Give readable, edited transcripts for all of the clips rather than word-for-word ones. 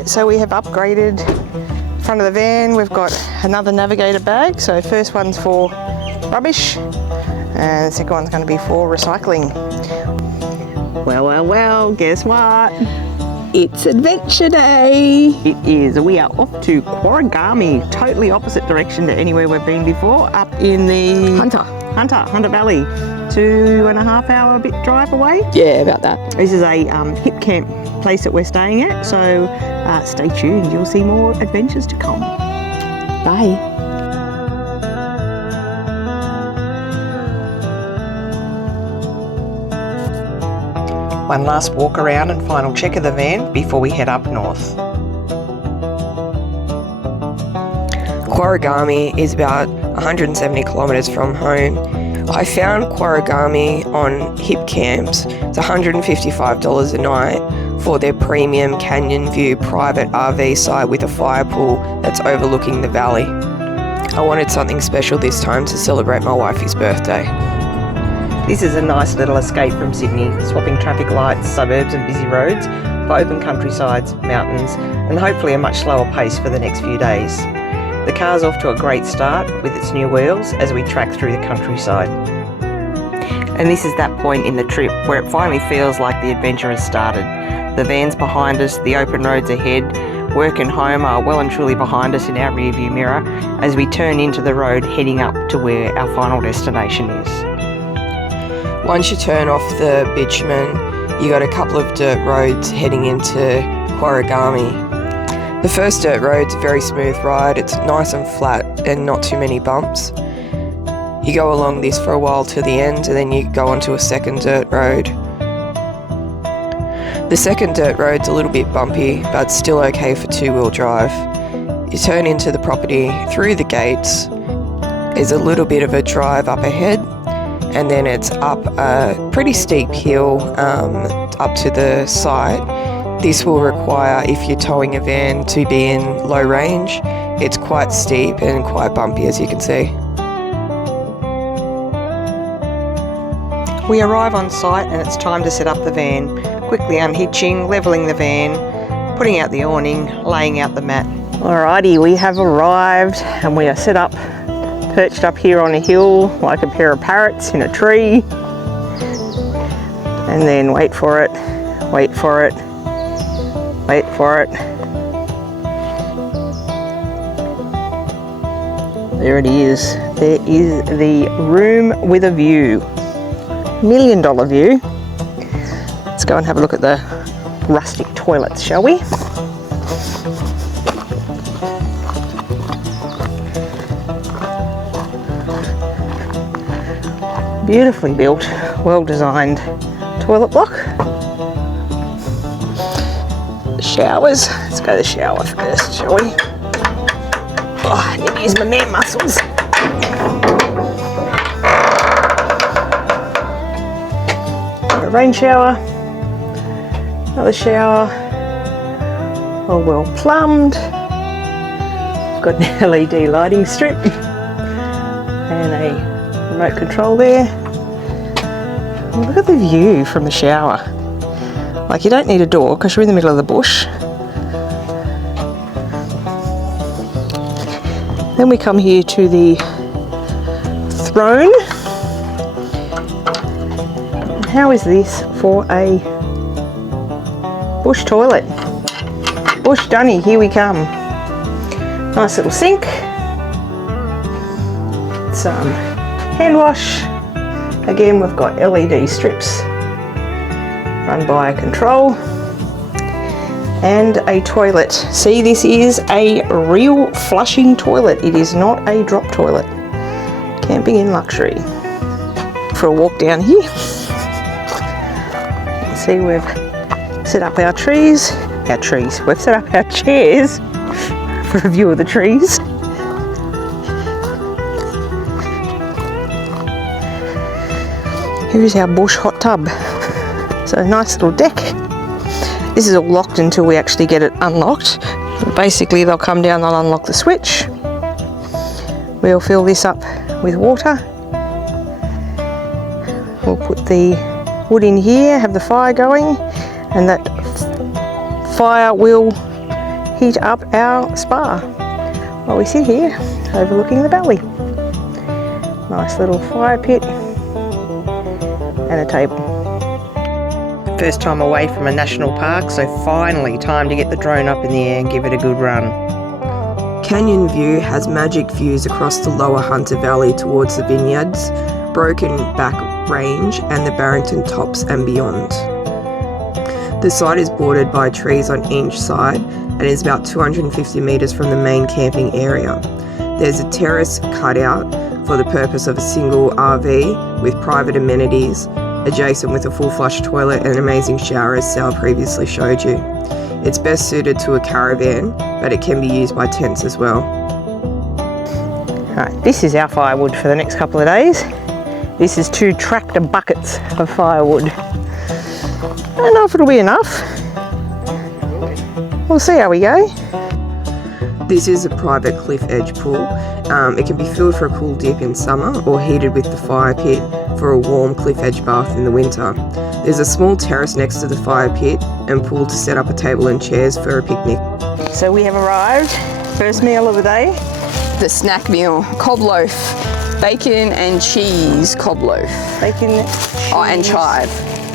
Right, so we have upgraded front of the van. We've got another navigator bag. So first one's for rubbish and the second one's going to be for recycling. Well, guess what? It's Adventure Day! It is. We are off to Quorragami, totally opposite direction to anywhere we've been before, up in the Hunter Valley. 2.5 hour bit drive away. Yeah, about that. This is a hip camp place that we're staying at, so stay tuned. You'll see more adventures to come. Bye. One last walk around and final check of the van before we head up north. Quorragami is about 170 kilometres from home. I found Quorragami on Hip Camps. It's $155 a night for their premium canyon view private RV site with a fire pool that's overlooking the valley. I wanted something special this time to celebrate my wifey's birthday. This is a nice little escape from Sydney, swapping traffic lights, suburbs and busy roads for open countrysides, mountains, and hopefully a much slower pace for the next few days. The car's off to a great start with its new wheels as we track through the countryside. And this is that point in the trip where it finally feels like the adventure has started. The van's behind us, the open roads ahead, work and home are well and truly behind us in our rearview mirror as we turn into the road heading up to where our final destination is. Once you turn off the bitumen, you got a couple of dirt roads heading into Quorragami. The first dirt road's a very smooth ride. It's nice and flat and not too many bumps. You go along this for a while to the end and then you go onto a second dirt road. The second dirt road's a little bit bumpy, but still okay for two-wheel drive. You turn into the property through the gates. There's a little bit of a drive up ahead, and then it's up a pretty steep hill up to the site. This will require, if you're towing a van, to be in low range. It's quite steep and quite bumpy, as you can see. We arrive on site and it's time to set up the van, quickly unhitching, levelling the van, putting out the awning, laying out the mat. Alrighty, we have arrived and we are set up, perched up here on a hill like a pair of parrots in a tree. And then wait for it, wait for it, wait for it. There it is. There is the room with a view. $1 million view. Let's go and have a look at the rustic toilets, shall we? Beautifully built, well designed toilet block. The showers. Let's go to the shower first, shall we? Oh, I need to use my man muscles. A rain shower, another shower, all well plumbed. Got an LED lighting strip and a remote control there. Look at the view from the shower. Like, you don't need a door because you're in the middle of the bush. Then we come here to the throne. How is this for a bush toilet? Bush dunny, here we come. Nice little sink. Some hand wash. Again, we've got LED strips run by a control. And a toilet. See, this is a real flushing toilet. It is not a drop toilet. Camping in luxury. For a walk down here. See, we've set up our trees. We've set up our chairs for a view of the trees. Here's our bush hot tub. So a nice little deck. This is all locked until we actually get it unlocked. Basically, they'll come down, they'll unlock the switch. We'll fill this up with water. We'll put the wood in here, have the fire going, and that fire will heat up our spa while we sit here overlooking the valley. Nice little fire pit and a table. First time away from a national park, so finally time to get the drone up in the air and give it a good run. Canyon View has magic views across the lower Hunter Valley towards the vineyards, Broken Back Range and the Barrington Tops and beyond. The site is bordered by trees on each side and is about 250 metres from the main camping area. There's a terrace cut out for the purpose of a single RV with private amenities, adjacent with a full flush toilet and an amazing shower as Sal previously showed you. It's best suited to a caravan, but it can be used by tents as well. Right, this is our firewood for the next couple of days. This is 2 tractor buckets of firewood. I don't know if it'll be enough. We'll see how we go. This is a private cliff edge pool. It can be filled for a cool dip in summer or heated with the fire pit for a warm cliff edge bath in the winter. There's a small terrace next to the fire pit and pool to set up a table and chairs for a picnic. So we have arrived. First meal of the day. The snack meal, cob loaf, bacon and cheese cob loaf. Bacon, cheese, and chive.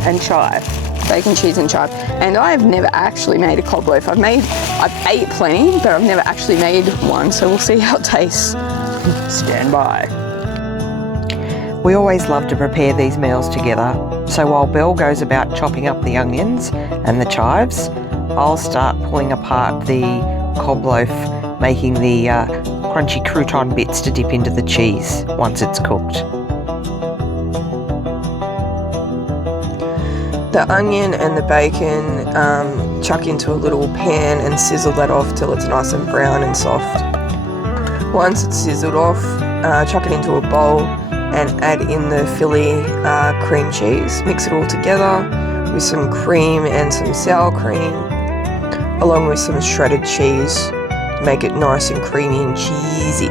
And chive. Bacon, cheese and chive. And I've never actually made a cob loaf. I've ate plenty, but I've never actually made one, so we'll see how it tastes. Stand by. We always love to prepare these meals together, so while Belle goes about chopping up the onions and the chives, I'll start pulling apart the cob loaf, making the crunchy crouton bits to dip into the cheese once it's cooked. The onion and the bacon, chuck into a little pan and sizzle that off till it's nice and brown and soft. Once it's sizzled off, chuck it into a bowl and add in the Philly cream cheese. Mix it all together with some cream and some sour cream, along with some shredded cheese to make it nice and creamy and cheesy.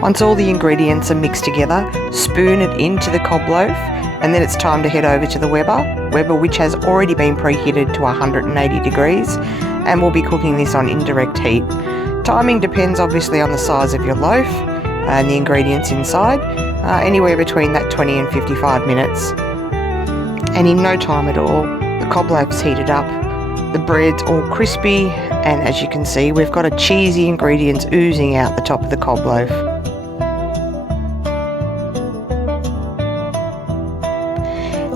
Once all the ingredients are mixed together, spoon it into the cob loaf, and then it's time to head over to the Weber which has already been preheated to 180 degrees, and we'll be cooking this on indirect heat. Timing depends obviously on the size of your loaf and the ingredients inside, anywhere between that 20 and 55 minutes. And in no time at all, the cob loaf's heated up, the bread's all crispy, and as you can see, we've got a cheesy ingredients oozing out the top of the cob loaf.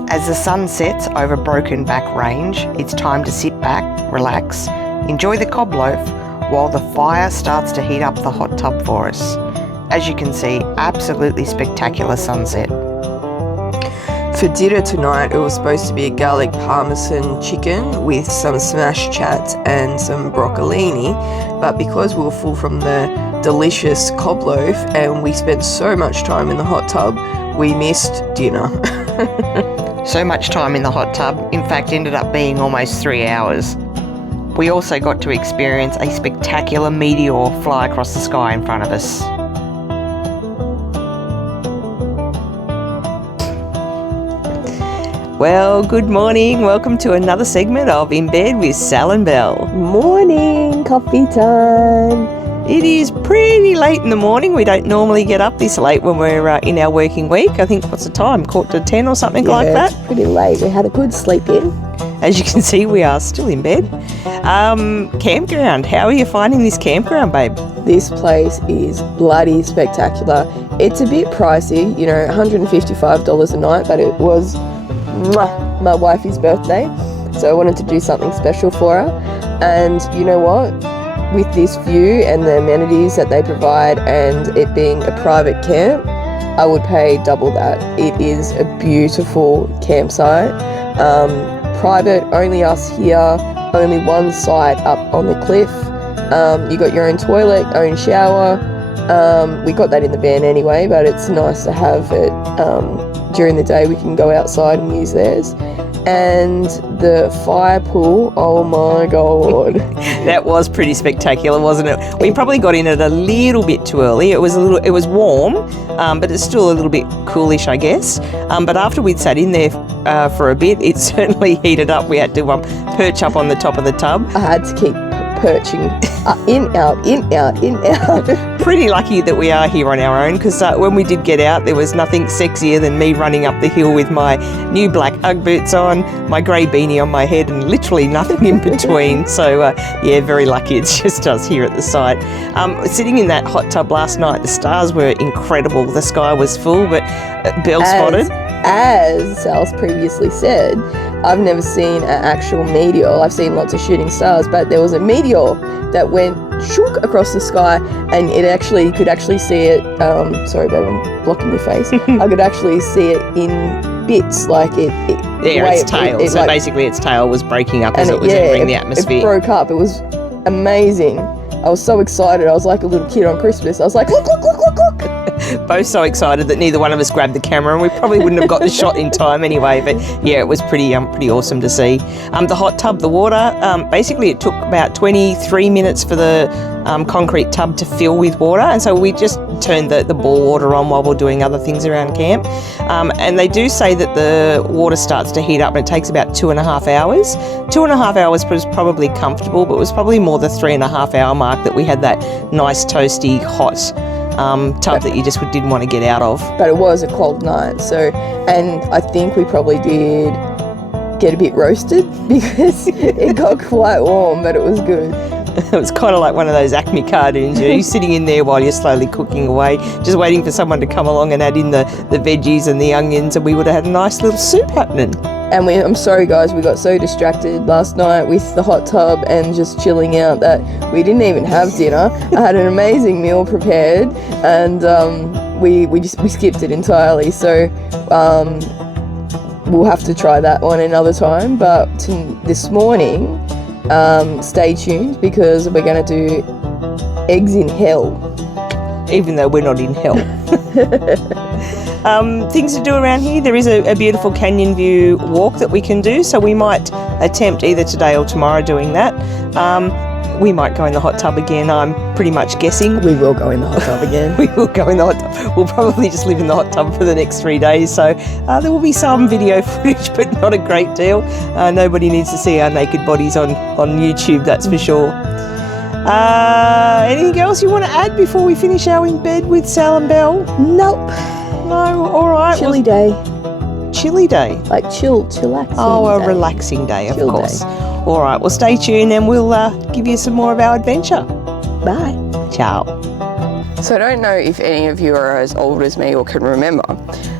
As the sun sets over Broken Back Range, it's time to sit back, relax, enjoy the cob loaf while the fire starts to heat up the hot tub for us. As you can see, absolutely spectacular sunset. For dinner tonight, it was supposed to be a garlic parmesan chicken with some smashed chats and some broccolini, but because we were full from the delicious cob loaf and we spent so much time in the hot tub, we missed dinner. So much time in the hot tub, in fact ended up being almost 3 hours. We also got to experience a spectacular meteor fly across the sky in front of us. Well, good morning. Welcome to another segment of In Bed with Sal and Belle. Morning, coffee time. It is pretty late in the morning. We don't normally get up this late when we're in our working week. I think, what's the time? 9:45 or something like that? It's pretty late. We had a good sleep in. As you can see, we are still in bed. Campground. How are you finding this campground, babe? This place is bloody spectacular. It's a bit pricey, you know, $155 a night, but it was my wifey's birthday, so I wanted to do something special for her. And you know what? With this view and the amenities that they provide and it being a private camp, I would pay double that. It is a beautiful campsite. Private, only us here, only one site up on the cliff. You got your own toilet, own shower. We got that in the van anyway, but it's nice to have it during the day. We can go outside and use theirs. And the fire pool, oh my god. That was pretty spectacular, wasn't it? We probably got in it a little bit too early. It was warm, but it's still a little bit coolish, I guess. But after we'd sat in there for a bit, it certainly heated up. We had to perch up on the top of the tub. I had to keep perching in, out, in, out, in, out. Pretty lucky that we are here on our own, because when we did get out, there was nothing sexier than me running up the hill with my new black Ugg boots on, my grey beanie on my head, and literally nothing in between. So yeah, very lucky it's just us here at the site. Sitting in that hot tub last night, the stars were incredible. The sky was full, but Belle spotted. As Sal's previously said, I've never seen an actual meteor. I've seen lots of shooting stars, but there was a meteor that went shook across the sky, and you could actually see it. Sorry, babe, I'm blocking your face. I could actually see it in bits, like it its tail. So basically, its tail was breaking up as it was entering the atmosphere. It broke up. It was amazing. I was so excited. I was like a little kid on Christmas. I was like, look, look, look, look, look. Both so excited that neither one of us grabbed the camera, and we probably wouldn't have got the shot in time anyway. But yeah, it was pretty awesome to see. The hot tub, the water, basically it took about 23 minutes for the concrete tub to fill with water, and so we just turned the bore water on while we're doing other things around camp. And they do say that the water starts to heat up and it takes about 2.5 hours. 2.5 hours was probably comfortable, but it was probably more the 3.5 hour mark that we had that nice toasty hot tub that you just didn't want to get out of. But it was a cold night, and I think we probably did get a bit roasted because it got quite warm, but it was good. It was kind of like one of those Acme cartoons, you know, you're sitting in there while you're slowly cooking away, just waiting for someone to come along and add in the veggies and the onions, and we would have had a nice little soup happening. And I'm sorry guys, we got so distracted last night with the hot tub and just chilling out that we didn't even have dinner. I had an amazing meal prepared, and we skipped it entirely. So we'll have to try that one another time. But this morning, stay tuned because we're going to do eggs in hell. Even though we're not in hell. Things to do around here, there is a beautiful canyon view walk that we can do, so we might attempt either today or tomorrow doing that. We might go in the hot tub again, I'm pretty much guessing. We will go in the hot tub again. We will go in the hot tub. We'll probably just live in the hot tub for the next 3 days, so there will be some video footage, but not a great deal. Nobody needs to see our naked bodies on YouTube, that's for sure. Anything else you want to add before we finish our in bed with Sal and Belle? Nope. No, all right. Chilly day. Chilly day? Like chillaxing. Oh, a day. relaxing day, of Chill course. day. All right, well, stay tuned and we'll give you some more of our adventure. Bye. Ciao. So I don't know if any of you are as old as me or can remember,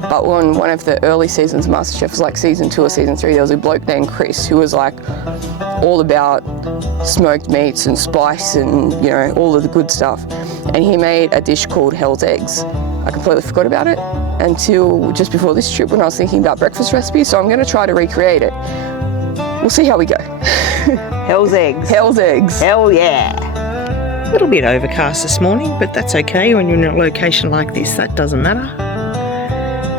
but on one of the early seasons of MasterChef, was like season 2 or season 3, there was a bloke named Chris who was like all about smoked meats and spice and, you know, all of the good stuff. And he made a dish called Hell's Eggs. I completely forgot about it until just before this trip when I was thinking about breakfast recipes, so I'm going to try to recreate it. We'll see how we go. Hell's eggs. Hell's Eggs. Hell yeah. A little bit overcast this morning, but that's okay when you're in a location like this, that doesn't matter.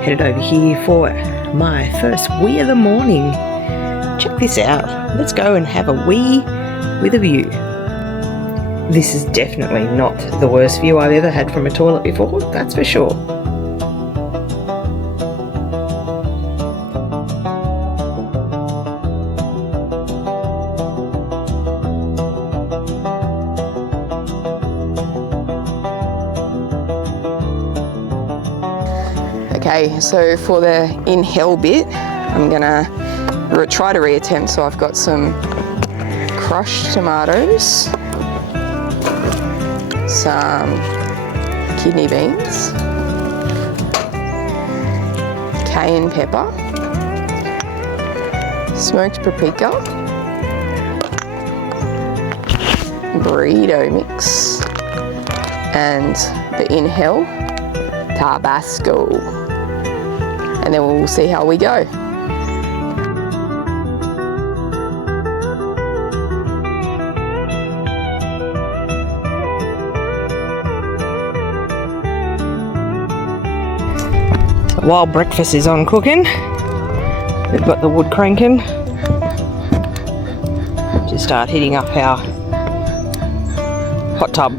Headed over here for my first wee of the morning. Check this out. Let's go and have a wee with a view. This is definitely not the worst view I've ever had from a toilet before, that's for sure. Okay, so for the in hell bit, I'm gonna try to reattempt. So I've got some crushed tomatoes, some kidney beans, cayenne pepper, smoked paprika, burrito mix, and the in hell Tabasco. And then we'll see how we go. While breakfast is on cooking, we've got the wood cranking to start heating up our hot tub.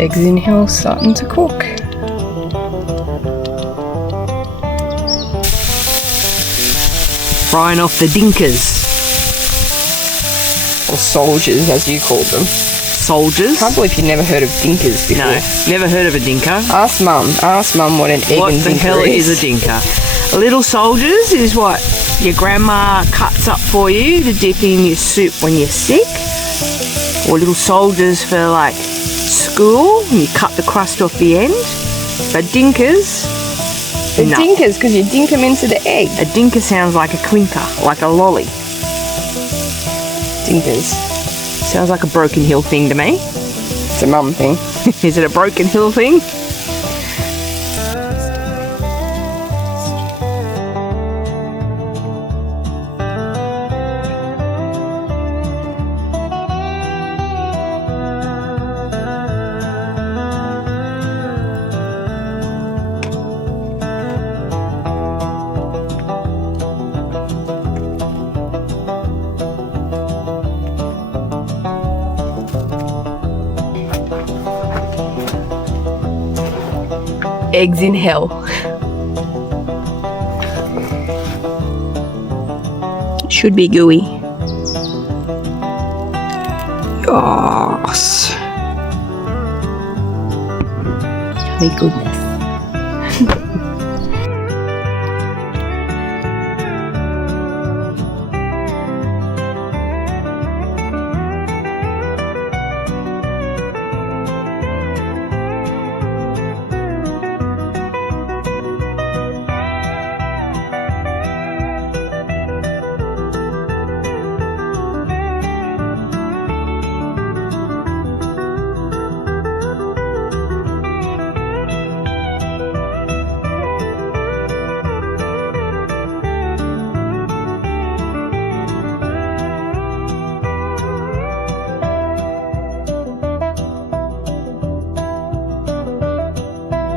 Eggs in hell starting to cook. Frying off the dinkers. Or soldiers, as you called them. Soldiers? Can't believe you've never heard of dinkers before. No, never heard of a dinker. Ask Mum what an egg What and the dinker hell is a dinker? Little soldiers is what your grandma cuts up for you to dip in your soup when you're sick. Or little soldiers for like school, and you cut the crust off the end. But dinkers, The no. dinkers, because you dink them into the egg. A dinker sounds like a clinker, like a lolly. Dinkers. Sounds like a Broken Hill thing to me. It's a mum thing. Is it a Broken Hill thing? Eggs in hell. Should be gooey. Yes. My goodness.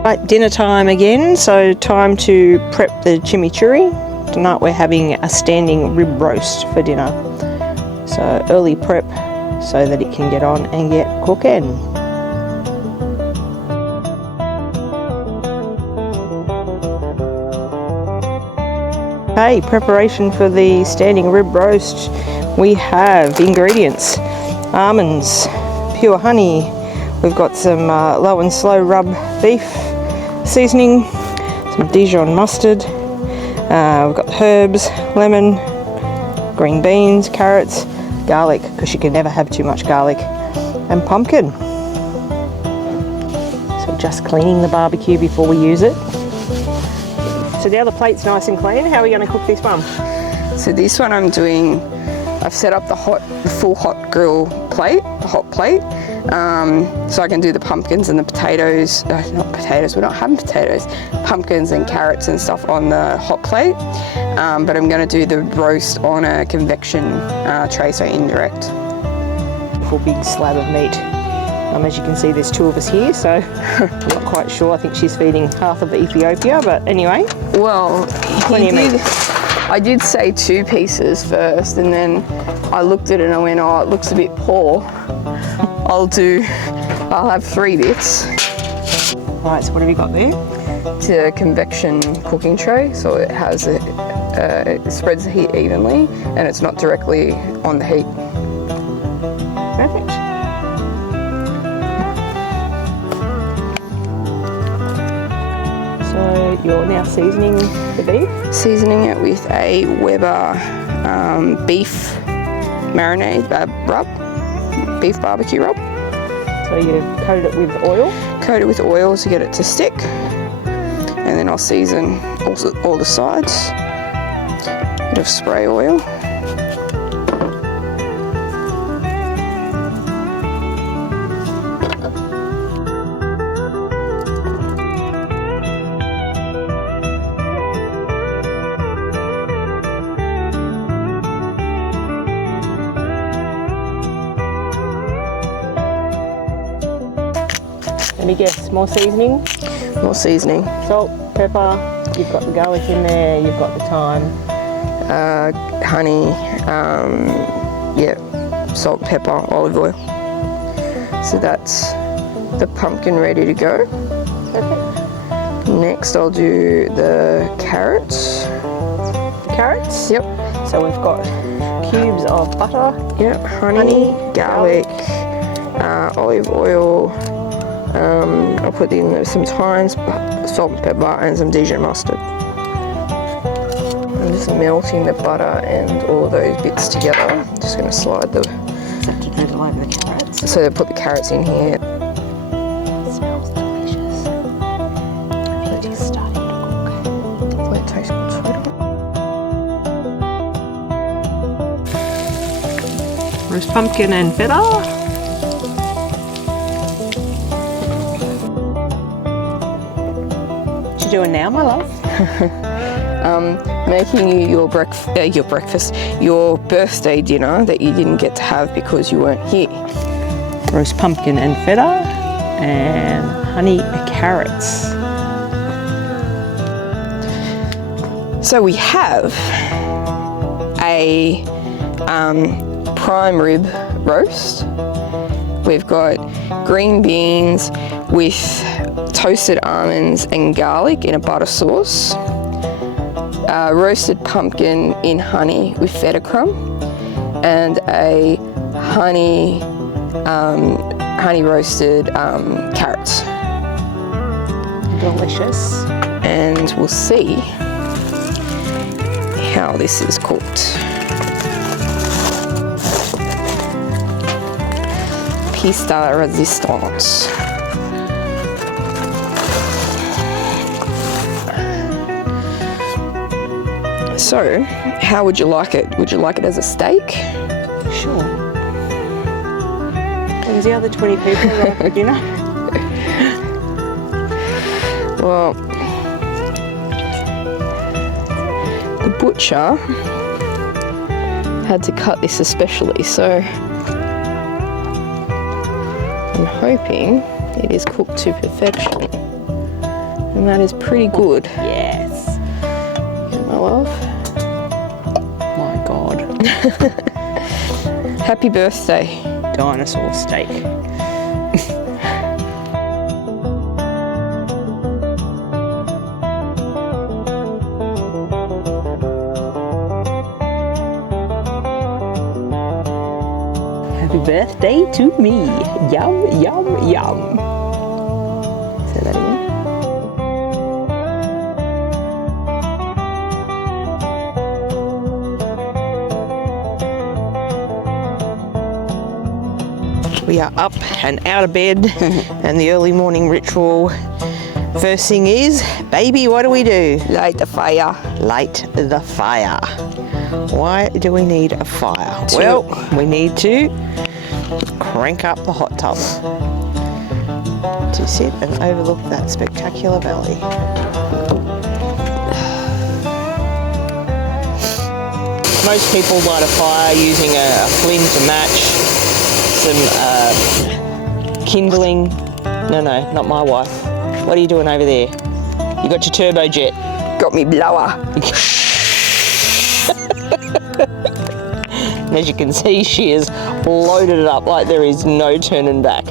Right, dinner time again, so time to prep the chimichurri. Tonight we're having a standing rib roast for dinner. So early prep so that it can get on and get cooking. Okay, preparation for the standing rib roast. We have ingredients: almonds, pure honey, we've got some low and slow rub beef seasoning, some Dijon mustard, we've got herbs, lemon, green beans, carrots, garlic, because you can never have too much garlic, and pumpkin. So just cleaning the barbecue before we use it. So now the plate's nice and clean. How are we going to cook this one? So this one I've set up the full hot grill plate, the hot plate, so I can do the pumpkins and the potatoes, not potatoes, we're not having potatoes, pumpkins and carrots and stuff on the hot plate, but I'm going to do the roast on a convection tray, so indirect. Full big slab of meat. As you can see, there's two of us here, so I'm not quite sure. I think she's feeding half of Ethiopia, but anyway. Well, I did say 2 pieces first, and then I looked at it and I went, oh, it looks a bit poor. I'll have 3 bits. Right, so what have you got there? It's a convection cooking tray, so it has it spreads the heat evenly, and it's not directly on the heat. Perfect. So you're now seasoning the beef? Seasoning it with a Weber beef marinade rub, beef barbecue rub. So you coat it with oil? Coat it with oil to get it to stick, and then I'll season all the sides. Bit of spray oil. Any guess? More seasoning? More seasoning. Salt, pepper, you've got the garlic in there, you've got the thyme. Honey, yeah, salt, pepper, olive oil. So that's the pumpkin ready to go. Next I'll do the carrots. Carrots. Yep. So we've got cubes of butter. Yep, honey, garlic, olive oil. I'll put in some thyme, salt and pepper, and some Dijon mustard. I'm just melting the butter and all of those bits together. I'm just going to slide the... To go over the carrots. So I put the carrots in here. It smells delicious. It is starting to cook. Hopefully it tastes good too. Roast pumpkin and feta. What you doing now, my love? Making you your birthday dinner that you didn't get to have because you weren't here. Roast pumpkin and feta and honey carrots. So we have a prime rib roast. We've got green beans with toasted almonds and garlic in a butter sauce. Roasted pumpkin in honey with feta crumb, and a honey roasted carrots. Delicious. And we'll see how this is cooked. Pista resistance. So, how would you like it? Would you like it as a steak? Sure. When's the other 20 people are for dinner? Well, the butcher had to cut this especially, so I'm hoping it is cooked to perfection. And that is pretty good. Yes. My love. My God. Happy birthday. Dinosaur steak. Happy birthday to me. Yum, yum, yum. Say that again. We are up and out of bed and the early morning ritual. First thing is, baby, what do we do? Light the fire. Light the fire. Why do we need a fire? Well, we need to crank up the hot tub to sit and overlook that spectacular valley. Most people light a fire using a flint, a match, some kindling. No, not my wife. What are you doing over there? You got your turbo jet. Got me blower. And as you can see, she has loaded it up like there is no turning back.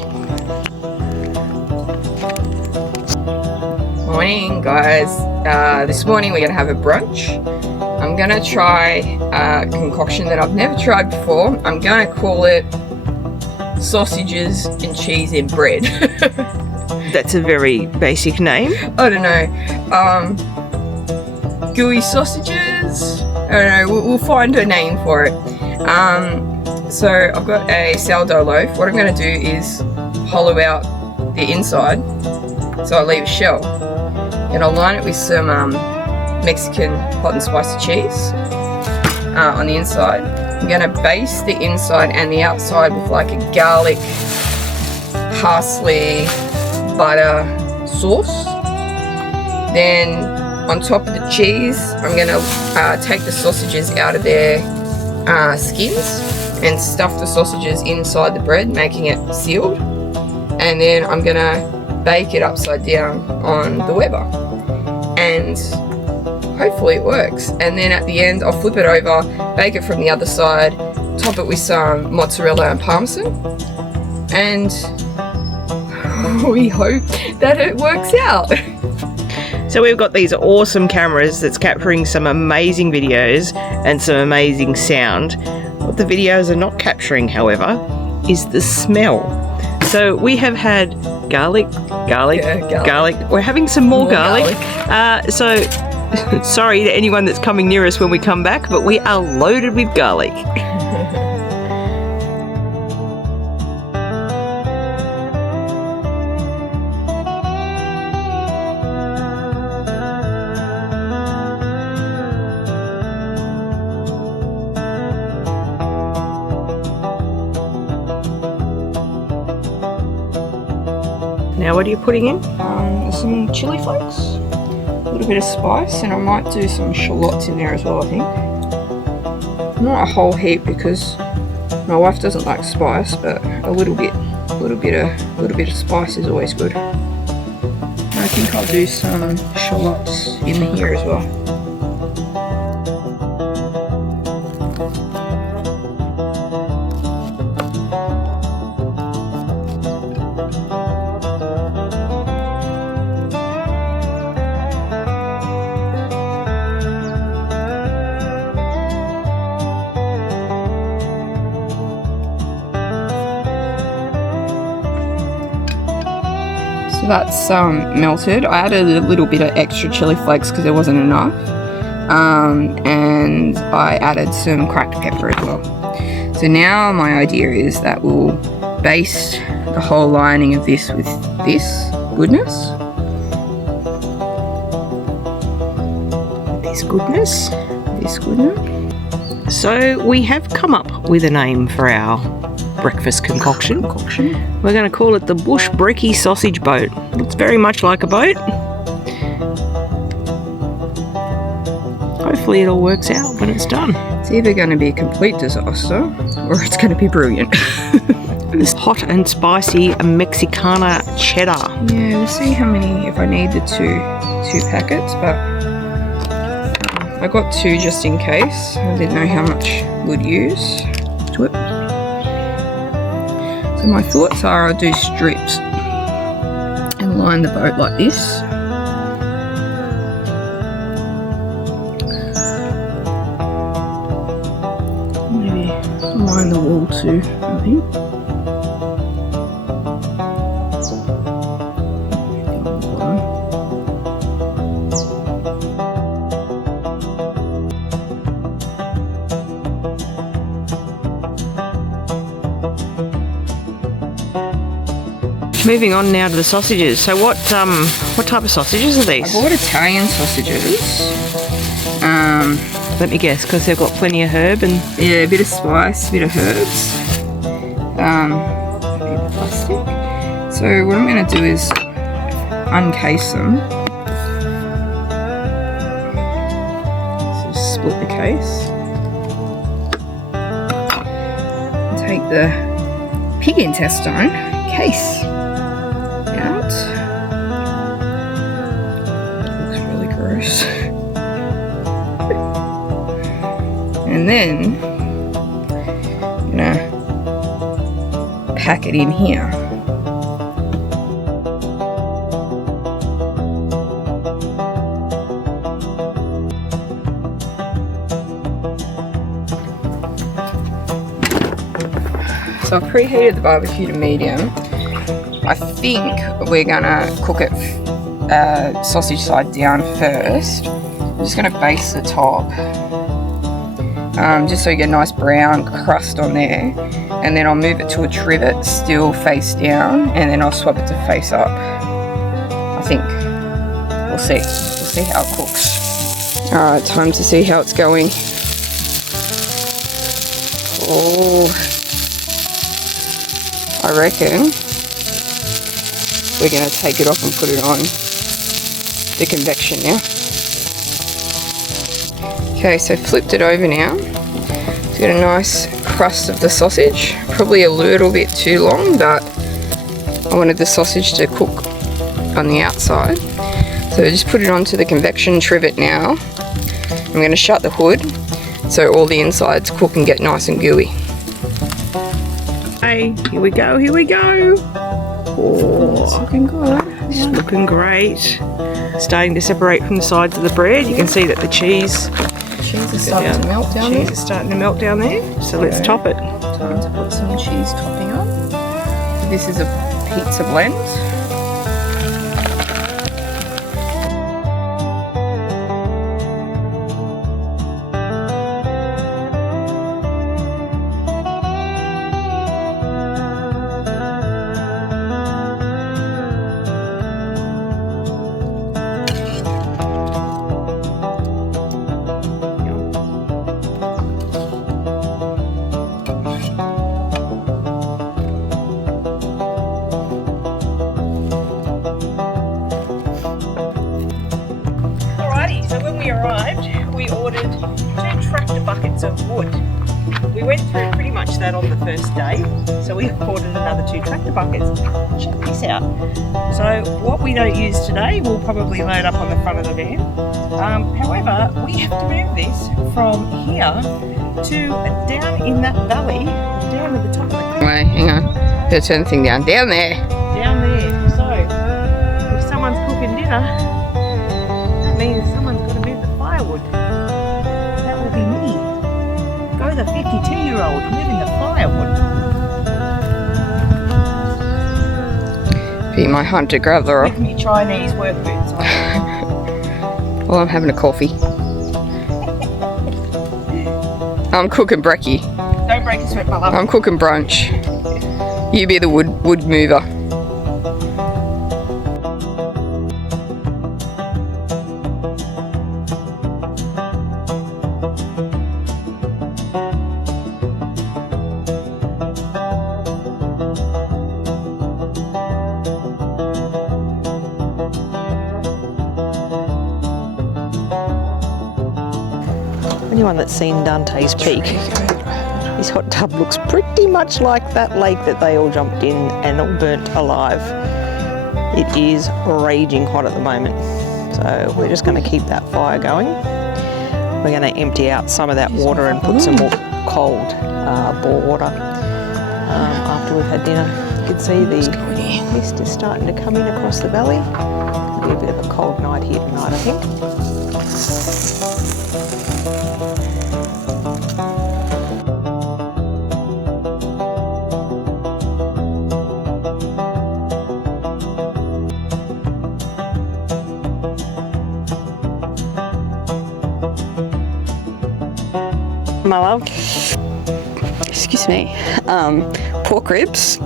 Morning, guys. This morning we're gonna have a brunch. I'm gonna try a concoction that I've never tried before. I'm gonna call it sausages and cheese in bread. That's a very basic name. I don't know. Gooey sausages? I don't know. We'll find a name for it. So I've got a sourdough loaf. What I'm going to do is hollow out the inside so I leave a shell. And I'll line it with some Mexican hot and spicy cheese on the inside. I'm going to baste the inside and the outside with like a garlic, parsley, butter sauce. Then on top of the cheese, I'm going to take the sausages out of their skins and stuff the sausages inside the bread, making it sealed. And then I'm going to bake it upside down on the Weber. And hopefully it works. And then at the end, I'll flip it over, bake it from the other side, top it with some mozzarella and parmesan. And We hope that it works out. So we've got these awesome cameras that's capturing some amazing videos and some amazing sound. What the videos are not capturing, however, is the smell. So we have had garlic. We're having some more garlic. So sorry to anyone that's coming near us when we come back, but we are loaded with garlic. Now what are you putting in? Some chili flakes, a little bit of spice, and I might do some shallots in there as well, I think. Not a whole heap because my wife doesn't like spice, but a little bit of spice is always good. I think I'll do some shallots in here as well. So that's melted. I added a little bit of extra chili flakes because there wasn't enough, and I added some cracked pepper as well. So now my idea is that we'll baste the whole lining of this with this goodness. This goodness. So we have come up with a name for our breakfast concoction. We're going to call it the Bush Brekkie Sausage Boat. Looks very much like a boat. Hopefully it all works out when it's done. It's either going to be a complete disaster or it's going to be brilliant. This hot and spicy Mexicana cheddar. Yeah, we'll see how many, if I need the two packets, but I got 2 just in case. I didn't know how much we'd use to it. So my thoughts are I'll do strips and line the boat like this. Maybe line the wall too, I think. Moving on now to the sausages. So what type of sausages are these? I bought Italian sausages. Let me guess, because they've got plenty of herb and... Yeah, a bit of spice, a bit of herbs. A bit of plastic. So what I'm going to do is uncase them. So split the case. Take the pig intestine case out. That looks really gross. And then I'm gonna pack it in here. So I've preheated the barbecue to medium. I think we're gonna cook it sausage side down first. I'm just gonna baste the top, just so you get a nice brown crust on there. And then I'll move it to a trivet, still face down, and then I'll swap it to face up. I think. We'll see. We'll see how it cooks. Alright, time to see how it's going. Oh, I reckon we're going to take it off and put it on the convection now. Okay, so flipped it over now. It's got a nice crust of the sausage. Probably a little bit too long, but I wanted the sausage to cook on the outside. So just put it onto the convection trivet now. I'm going to shut the hood so all the insides cook and get nice and gooey. Hey, here we go, here we go. Oh, It's looking good. it's looking great. Starting to separate from the sides of the bread. You can see that the cheese Cheese is starting to melt down cheese there. is starting to melt down there. So let's top it. Time to put some cheese topping on. This is a pizza blend. Alrighty, so when we arrived, we ordered 2 tractor buckets of wood. We went through pretty much that on the first day, so we ordered another 2 tractor buckets. Check this out. So what we don't use today, we'll probably load up on the front of the van. However, we have to move this from here to down in that valley, down at the top of the cliff. Wait, hang on. Gotta turn the thing down. Down there. Down there. So if someone's cooking dinner, that means someone's got to move the firewood. That will be me. Go the 52-year-old moving the firewood. Be my hunter-gatherer. With me Chinese work boots on. Well, I'm having a coffee. I'm cooking brekkie. Don't break a sweat, my love. I'm cooking brunch. You be the wood mover. Anyone that's seen Dante's Peak, his hot tub looks pretty much like that lake that they all jumped in and all burnt alive. It is raging hot at the moment, so we're just going to keep that fire going. We're going to empty out some of that water and put some more cold bore water after we've had dinner. You can see the mist is starting to come in across the valley. It'll be a bit of a cold night here tonight, I think. My love. Excuse me. Pork ribs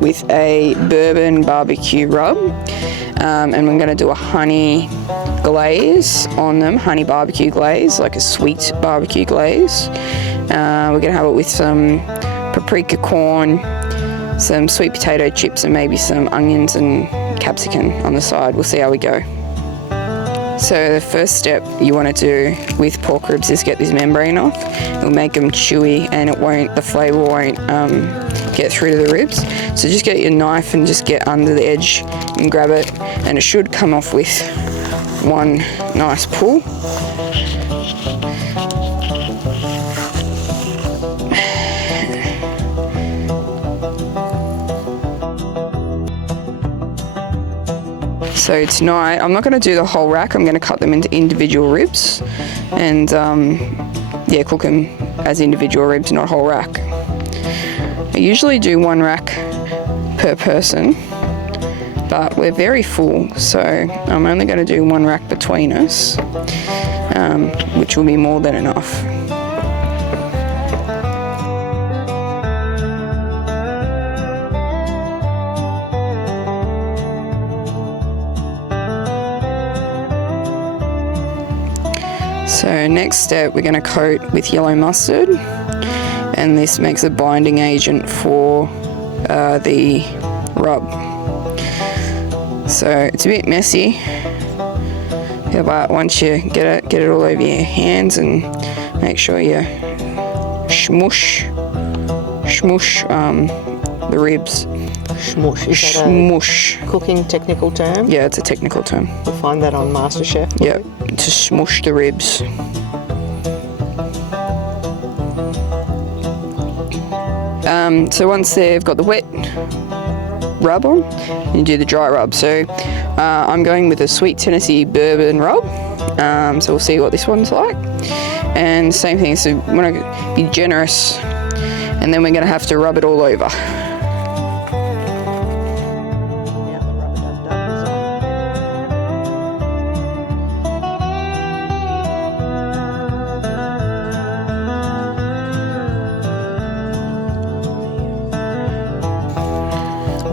with a bourbon barbecue rub. And we're going to do a honey glaze on them, honey barbecue glaze, like a sweet barbecue glaze. We're going to have it with some paprika corn, some sweet potato chips, and maybe some onions and capsicum on the side. We'll see how we go. So the first step you want to do with pork ribs is get this membrane off. It'll make them chewy and the flavour won't get through to the ribs. So just get your knife and just get under the edge and grab it, and it should come off with one nice pull. So tonight, I'm not going to do the whole rack, I'm going to cut them into individual ribs and cook them as individual ribs, not whole rack. I usually do 1 rack per person, but we're very full, so I'm only going to do 1 rack between us, which will be more than enough. So next step, we're going to coat with yellow mustard, and this makes a binding agent for the rub. So it's a bit messy, but once you get it all over your hands and make sure you smush the ribs. Smush. Is that Smush. a cooking technical term? Yeah, it's a technical term. We'll find that on MasterChef. Yep, to smush the ribs. So once they've got the wet rub on, and you do the dry rub. So I'm going with a sweet Tennessee bourbon rub. So we'll see what this one's like. And same thing, so we want to be generous, and then we're going to have to rub it all over.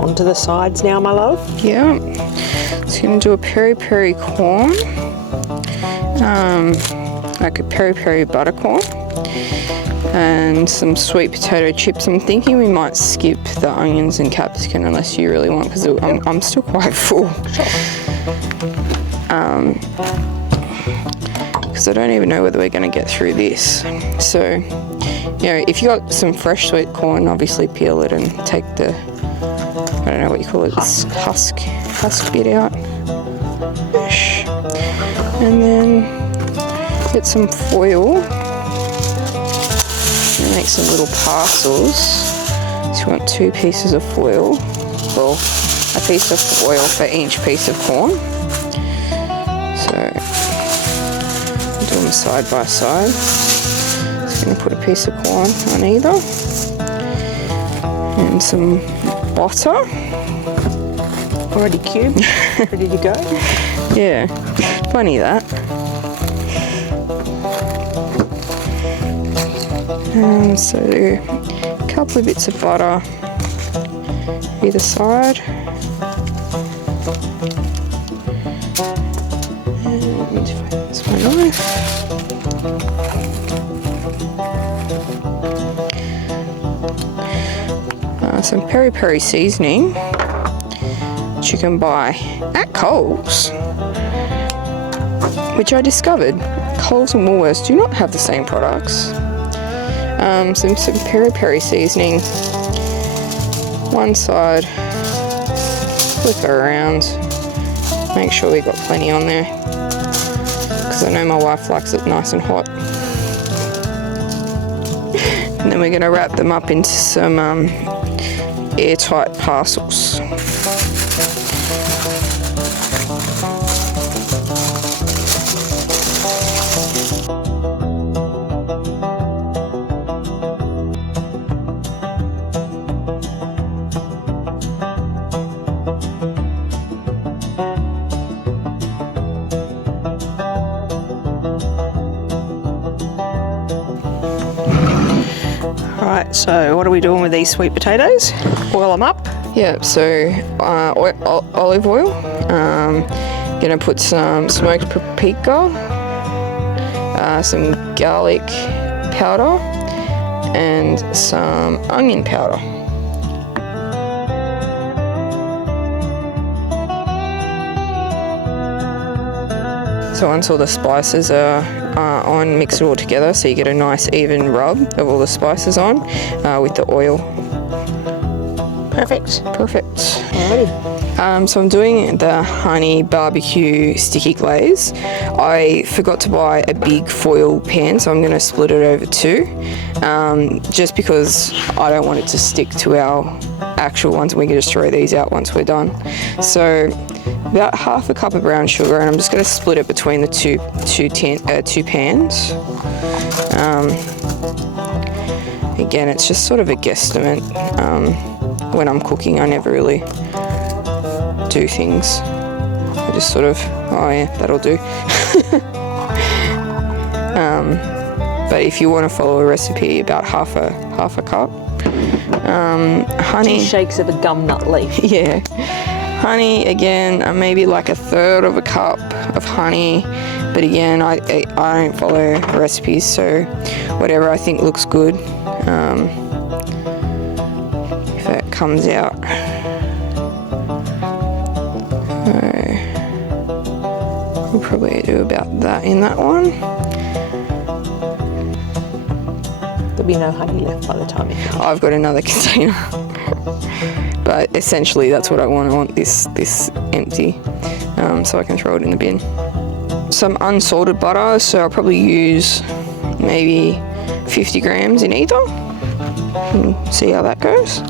Onto the sides now, my love. Yeah, just going to do a peri-peri corn, like a peri-peri buttercorn, and some sweet potato chips. I'm thinking we might skip the onions and capsicum unless you really want, because I'm still quite full. Because I don't even know whether we're going to get through this. So, you know, if you got some fresh sweet corn, obviously peel it and take the, I don't know what you call it, husk bit out. And then get some foil and make some little parcels. So you want 2 pieces of foil, well, a piece of foil for each piece of corn. So do them side by side. Just going to put a piece of corn on either, and some butter. Already cubed, ready to go. Yeah, funny that. So a couple of bits of butter either side. And that's my knife. Some peri-peri seasoning, which you can buy at Coles, which I discovered Coles and Woolworths do not have the same products. Some peri-peri seasoning, one side, flip it around, make sure we got plenty on there, because I know my wife likes it nice and hot. And then we're going to wrap them up into some airtight parcels. Right, so what are we doing with these sweet potatoes? Boil them up. Yeah, so olive oil. Gonna put some smoked paprika, some garlic powder, and some onion powder. So once all the spices are on, mix it all together so you get a nice even rub of all the spices on with the oil. Perfect. Alrighty. So I'm doing the honey barbecue sticky glaze. I forgot to buy a big foil pan, so I'm going to split it over 2, just because I don't want it to stick to our actual ones, and we can just throw these out once we're done. So about half a cup of brown sugar, and I'm just going to split it between the two pans. Again, it's just sort of a guesstimate. When I'm cooking, I never really do things. I just sort of, oh yeah, that'll do. But if you want to follow a recipe, about half a cup. Honey. 2 shakes of a gum nut leaf. Yeah. Honey, again, maybe like a third of a cup of honey. But again, I don't follow recipes, so whatever I think looks good. If it comes out. So we'll probably do about that in that one. There'll be no honey left by the time you finish. I've got another container. But essentially that's what I want. I want this empty, so I can throw it in the bin. Some unsalted butter, so I'll probably use maybe 50 grams in either. And see how that goes.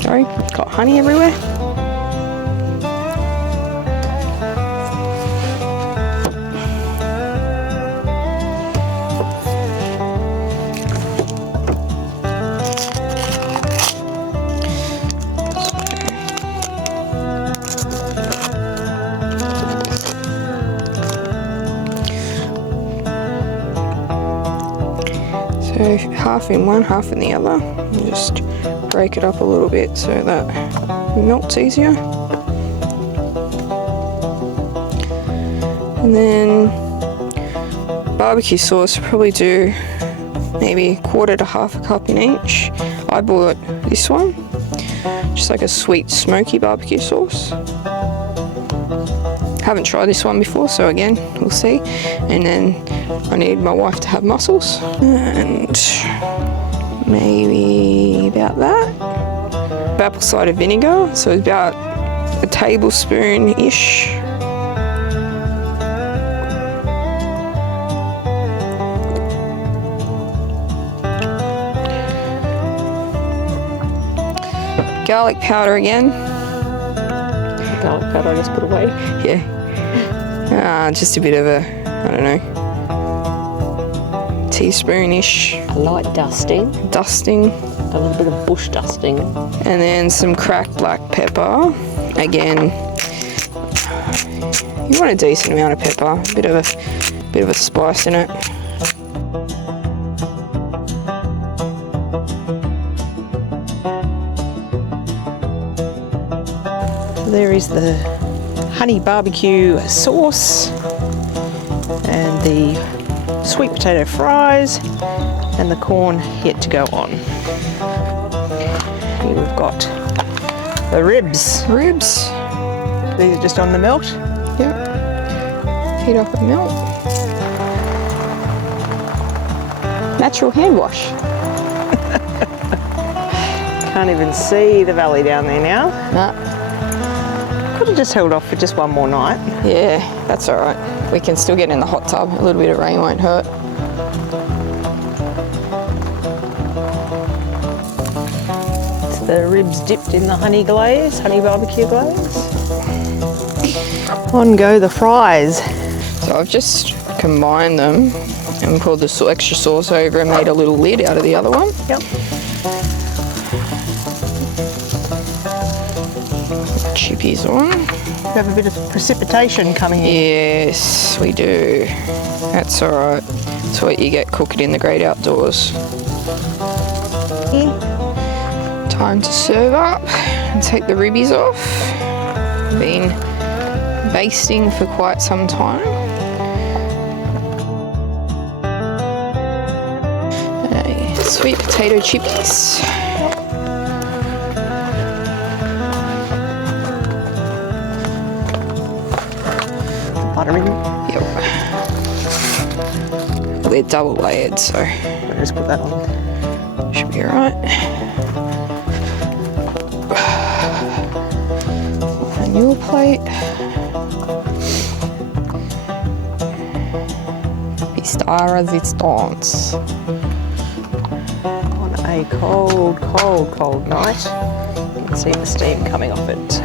Sorry, got honey everywhere. So half in one, half in the other. And just break it up a little bit so that it melts easier. And then barbecue sauce, probably do maybe 1/4 to 1/2 cup in each. I bought this one, just like a sweet smoky barbecue sauce. Haven't tried this one before, so again, we'll see. And then I need my wife to have mussels, and maybe about that. Apple cider vinegar, so about a tablespoon-ish. Garlic powder again. Garlic powder I just put away. Yeah. Just a bit of a, I don't know, teaspoon-ish. A light dusting. Dusting. A little bit of bush dusting. And then some cracked black pepper. Again, you want a decent amount of pepper, a bit of a spice in it. There is the honey barbecue sauce and the sweet potato fries and the corn yet to go on. Here we've got the ribs. Ribs. These are just on the melt. Yep. Heat up and melt. Natural hand wash. Can't even see the valley down there now. Nah. Could have just held off for just one more night. Yeah, that's all right. We can still get in the hot tub. A little bit of rain won't hurt. It's the ribs dipped in the honey glaze, honey barbecue glaze. On go the fries. So I've just combined them and poured the extra sauce over and made a little lid out of the other one. Yep. Chippies on. We have a bit of precipitation coming in. Yes, we do. That's all right. That's what you get cooking in the great outdoors. Time to serve up and take the ribbies off. Been basting for quite some time. Sweet potato chippies. Buttering. Yep. Well, they're double layered, so I'll just put that on. should be alright. A new plate. Pista resistance. On a cold, cold, cold night. You can see the steam coming off it.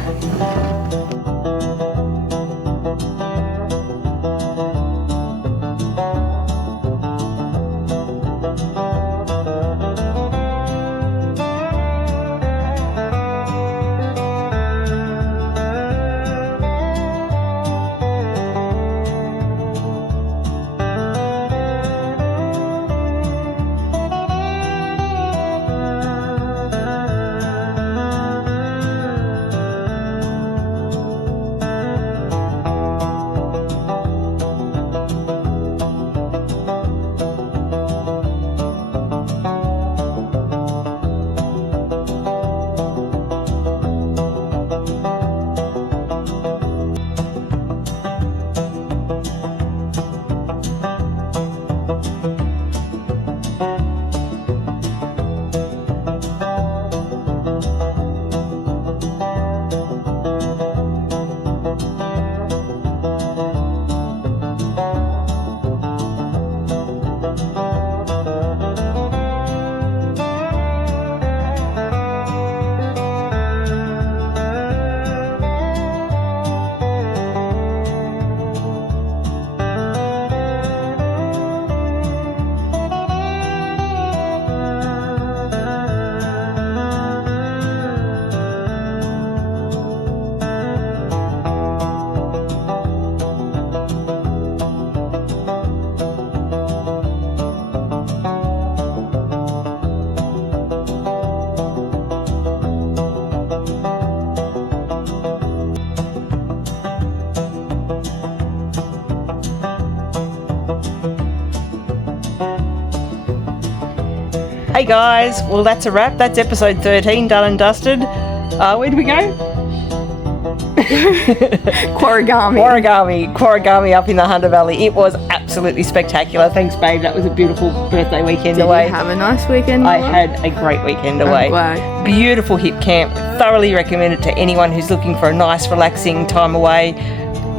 Hey guys, well that's a wrap. That's episode 13 done and dusted. Where do we go? Quorragami up in the Hunter Valley. It was absolutely spectacular. Thanks, babe. That was a beautiful birthday weekend Did away. you have a nice weekend? I had a great weekend away. I'm glad. Beautiful hip camp. Thoroughly recommend it to anyone who's looking for a nice, relaxing time away.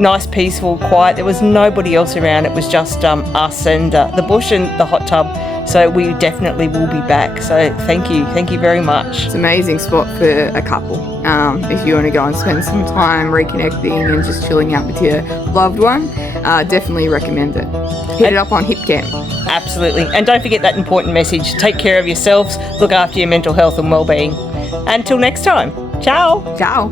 Nice, peaceful, quiet. There was nobody else around. It was just us and the bush and the hot tub. So we definitely will be back. So thank you very much. It's an amazing spot for a couple. If you want to go and spend some time reconnecting and just chilling out with your loved one, definitely recommend it. Hit it up on Hip Camp. Absolutely. And don't forget that important message. Take care of yourselves. Look after your mental health and well-being. Until next time. Ciao. Ciao.